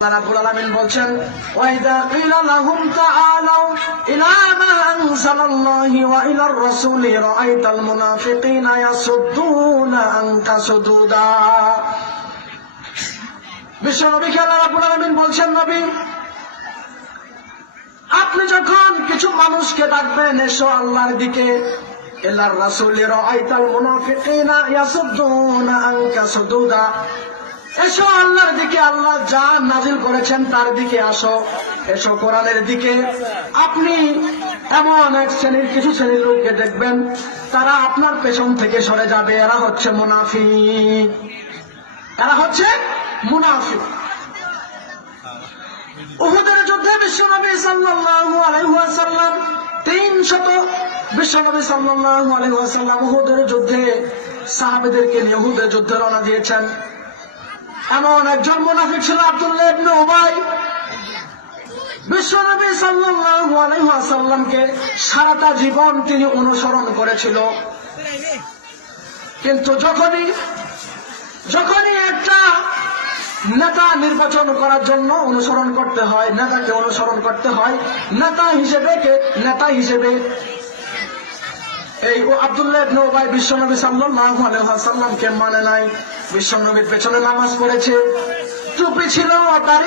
রাব্বুল আলামিন বলছেন ওয়াইদা কিলা লাহুম তাআলাউ ইলা মা আনজালাল্লাহি ওয়া ইলার রাসূলি রাআইতাল মুনাফিকিনা ইয়াসুদ্দুনা আনকা সুদুদা। বিশ্বনবীকে আল্লাহ রাব্বুল আলামিন বলছেন, নবী আপনি যখন কিছু মানুষকে ডাকবেন এসো আল্লাহর দিকে, ইলার রাসূলি রাআইতাল মুনাফিকিনা ইয়াসুদ্দুনা আনকা সুদুদা, এসো আল্লাহর দিকে, আল্লাহ যা নাজিল করেছেন তার দিকে আসো, এসো কোরআনের দিকে। আপনি এমন এক শ্রেণীর কিছু শ্রেণীর লোককে দেখবেন তারা আপনার পেছন থেকে সরে যাবে, এরা হচ্ছে মুনাফিক, এরা হচ্ছে মুনাফিক। উহুদের যুদ্ধে বিশ্বনবী সাল্লাল্লাহু আলাইহি ওয়াসাল্লাম 300 বিশ্বনবী সাল্লাল্লাহু আলাইহি ওয়াসাল্লাম উহুদের যুদ্ধে সাহাবীদেরকে নিয়ে উহুদের যুদ্ধে রওনা দিয়েছেন। এমন একজন মুনাফিক ছিল আব্দুল্লাহ ইবনে উবাই। বিশ্বনবী সাল্লাল্লাহু আলাইহি ওয়াসাল্লামকে সারাটা জীবন তিনি অনুসরণ করেছিল, কিন্তু যখনই একটা নেতা নির্বাচন করার জন্য অনুসরণ করতে হয়, নেতাকে অনুসরণ করতে হয়, নেতা হিসেবে এই আব্দুল্লাহ ইবনে উবাই বিশ্বনবী সাল্লাল্লাহু আলাইহি ওয়াসাল্লামকে মানে নাই। বিশ্বনবীর পেছনে নামাজ পড়েছে, টুপি ছিল, দাড়ি